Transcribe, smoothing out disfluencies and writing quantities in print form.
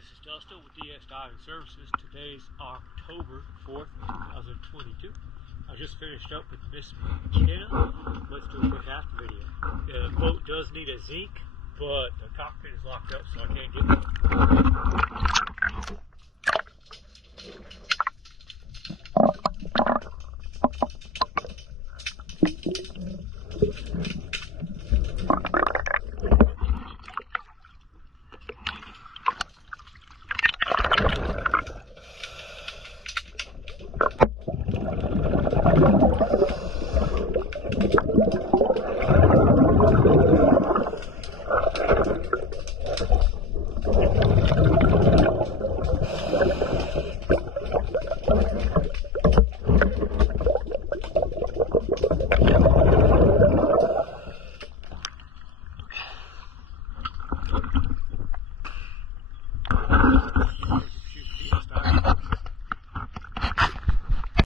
this is Dustin with DS Diving Services. Today's October 4th, 2022. I just finished up with Miss Mckenna. Let's do a quick after video. The boat does need a zinc, but the cockpit is locked up, so I can't get one.